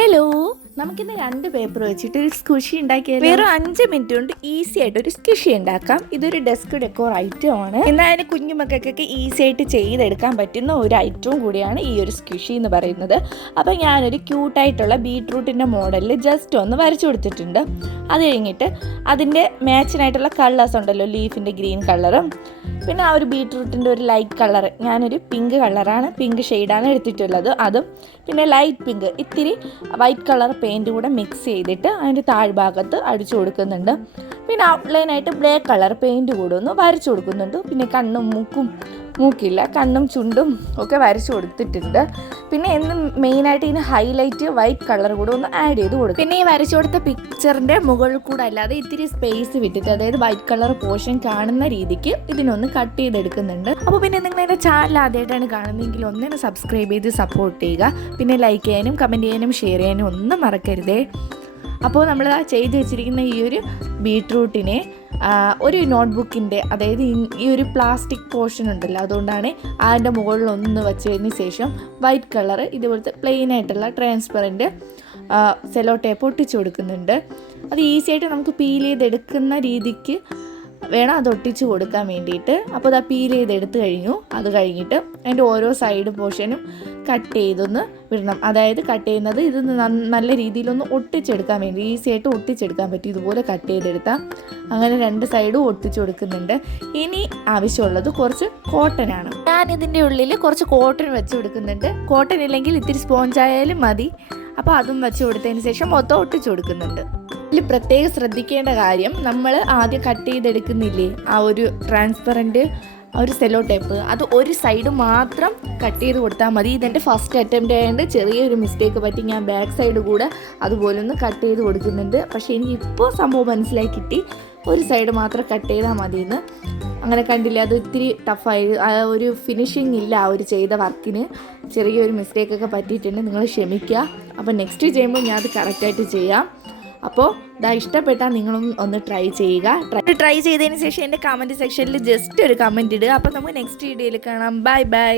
Hello, നമുക്കിന്ന് 2 paper വെച്ചിട്ട് ഒരു സ്ക്വിഷി ഉണ്ടാക്കിയാലോ? വേറെ 5 മിനിറ്റ് കൊണ്ട് ഈസി ആയിട്ട് ഒരു സ്ക്വിഷി ഉണ്ടാക്കാം. ഇതൊരു ഡെസ്ക് ഡെക്കോർ ഐറ്റം ആണ്. എന്നാലും കുഞ്ഞു മക്കൾക്കൊക്കെ ഈസി ആയിട്ട് ചെയ്തെടുക്കാൻ പറ്റുന്ന ഒരു ഐറ്റവും കൂടിയാണ് ഈ ഒരു സ്ക്വിഷി എന്ന് പറയുന്നത്. അപ്പോൾ ഞാനൊരു ക്യൂട്ടായിട്ടുള്ള ബീട്രൂട്ടിൻ്റെ മോഡലിൽ ജസ്റ്റ് ഒന്ന് വരച്ചു കൊടുത്തിട്ടുണ്ട്. അത് കഴിഞ്ഞിട്ട് അതിൻ്റെ മാച്ചിനായിട്ടുള്ള കളേഴ്സ് ഉണ്ടല്ലോ, ലീഫിൻ്റെ ഗ്രീൻ കളറും പിന്നെ ആ ഒരു ബീട്രൂട്ടിൻ്റെ ഒരു ലൈറ്റ് കളർ, ഞാനൊരു പിങ്ക് കളറാണ്, പിങ്ക് ഷെയ്ഡാണ് എടുത്തിട്ടുള്ളത്. അതും പിന്നെ ലൈറ്റ് പിങ്ക്, ഇത്തിരി വൈറ്റ് കളർ പെയിൻറ്റ് കൂടെ മിക്സ് ചെയ്തിട്ട് അതിൻ്റെ താഴ്ഭാഗത്ത് അടിച്ചു കൊടുക്കുന്നുണ്ട്. പിന്നെ ഔട്ട്ലൈനായിട്ട് ബ്ലാക്ക് കളർ പെയിൻറ്റ് കൂടെ ഒന്ന് വരച്ചു കൊടുക്കുന്നുണ്ട്. പിന്നെ കണ്ണും മൂക്കില്ല, കണ്ണും ചുണ്ടും ഒക്കെ വരച്ചു കൊടുത്തിട്ടുണ്ട്. പിന്നെ എന്ന് മെയിനായിട്ട് ഇതിന് ഹൈലൈറ്റ് വൈറ്റ് കളർ കൂടെ ഒന്ന് ആഡ് ചെയ്ത് കൊടുക്കും. പിന്നെ ഈ വരച്ചു കൊടുത്ത പിക്ചറിൻ്റെ മുകളിൽ കൂടെ അല്ലാതെ ഇത്തിരി സ്പേസ് വിട്ടിട്ട്, അതായത് വൈറ്റ് കളർ പോർഷൻ കാണുന്ന രീതിക്ക് ഇതിനൊന്ന് കട്ട് ചെയ്തെടുക്കുന്നുണ്ട്. അപ്പോൾ പിന്നെ നിങ്ങൾ എൻ്റെ ചാനൽ ആദ്യമായിട്ടാണ് കാണുന്നതെങ്കിൽ ഒന്നിനെ സബ്സ്ക്രൈബ് ചെയ്ത് സപ്പോർട്ട് ചെയ്യുക. പിന്നെ ലൈക്ക് ചെയ്യാനും കമൻറ്റ് ചെയ്യാനും ഷെയർ ചെയ്യാനും ഒന്നും മറക്കരുതേ. അപ്പോൾ നമ്മൾ ചെയ്ത് വെച്ചിരിക്കുന്ന ഈ ഒരു ബീട്രൂട്ടിനെ ഒരു നോട്ട്ബുക്കിൻ്റെ, അതായത് ഈ ഒരു പ്ലാസ്റ്റിക് പോർഷൻ ഉണ്ടല്ലോ, അതുകൊണ്ടാണ് അതിൻ്റെ മുകളിൽ ഒന്ന് വെച്ചതിന് ശേഷം വൈറ്റ് കളർ ഇതുപോലത്തെ പ്ലെയിൻ ആയിട്ടുള്ള ട്രാൻസ്പെറൻറ്റ് സെല്ലോ ടേപ്പ് ഒട്ടിച്ചു കൊടുക്കുന്നുണ്ട്. അത് ഈസി ആയിട്ട് നമുക്ക് പീൽ ചെയ്തെടുക്കുന്ന രീതിക്ക് വേണം അത് ഒട്ടിച്ച് കൊടുക്കാൻ വേണ്ടിയിട്ട്. അപ്പോൾ അത് പീൽ ചെയ്തെടുത്ത് കഴിഞ്ഞു. അത് കഴിഞ്ഞിട്ട് അതിൻ്റെ ഓരോ സൈഡ് പോർഷനും കട്ട് ചെയ്തൊന്ന് വിടണം. അതായത് കട്ട് ചെയ്യുന്നത് ഇത് നല്ല രീതിയിലൊന്ന് ഒട്ടിച്ചെടുക്കാൻ വേണ്ടി, ഈസി ആയിട്ട് ഒട്ടിച്ചെടുക്കാൻ പറ്റും. ഇതുപോലെ കട്ട് ചെയ്തെടുത്താൽ അങ്ങനെ 2 സൈഡും ഒട്ടിച്ചു കൊടുക്കുന്നുണ്ട്. ഇനി ആവശ്യമുള്ളത് കുറച്ച് കോട്ടനാണ്. ഞാനിതിൻ്റെ ഉള്ളിൽ കുറച്ച് കോട്ടൺ വെച്ച് കൊടുക്കുന്നുണ്ട്. കോട്ടൺ ഇല്ലെങ്കിൽ ഇത്തിരി സ്പോഞ്ച് ആയാലും മതി. അപ്പോൾ അതും വെച്ച് കൊടുത്തതിന് ശേഷം മൊത്തം ഒട്ടിച്ചു കൊടുക്കുന്നുണ്ട്. ഇതിൽ പ്രത്യേകം ശ്രദ്ധിക്കേണ്ട കാര്യം, നമ്മൾ ആദ്യം കട്ട് ചെയ്തെടുക്കുന്നില്ലേ ആ ഒരു ട്രാൻസ്പെറൻറ്റ് ആ ഒരു സെല്ലോ ടേപ്പ്, അത് ഒരു സൈഡ് മാത്രം കട്ട് ചെയ്ത് കൊടുത്താൽ മതി. ഇതെൻ്റെ ഫസ്റ്റ് അറ്റംപ്റ്റ് ആയതുകൊണ്ട് ചെറിയൊരു മിസ്റ്റേക്ക് പറ്റി. ഞാൻ ബാക്ക് സൈഡ് കൂടെ അതുപോലെ ഒന്ന് കട്ട് ചെയ്ത് കൊടുക്കുന്നുണ്ട്. പക്ഷേ എനിക്കിപ്പോൾ സംഭവം മനസ്സിലാക്കി കിട്ടി, ഒരു സൈഡ് മാത്രം കട്ട് ചെയ്താൽ മതിയെന്ന്. അങ്ങനെ കണ്ടില്ല, അത് ഇത്തിരി ടഫായി, ഒരു ഫിനിഷിങ് ഇല്ല ആ ഒരു ചെയ്ത വർക്കിന്. ചെറിയൊരു മിസ്റ്റേക്കൊക്കെ പറ്റിയിട്ടുണ്ട്, നിങ്ങൾ ക്ഷമിക്കുക. അപ്പോൾ നെക്സ്റ്റ് ചെയ്യുമ്പോൾ ഞാൻ അത് കറക്റ്റായിട്ട് ചെയ്യാം. അപ്പോൾ ഇഷ്ടപ്പെട്ടാൽ നിങ്ങളും ഒന്ന് ട്രൈ ചെയ്യുക. ട്രൈ ചെയ്തതിന് ശേഷം എൻ്റെ കമൻറ്റ് സെക്ഷനിൽ ജസ്റ്റ് ഒരു കമൻറ്റ് ഇടുക. അപ്പോൾ നമുക്ക് നെക്സ്റ്റ് വീഡിയോയിൽ കാണാം. Bye bye.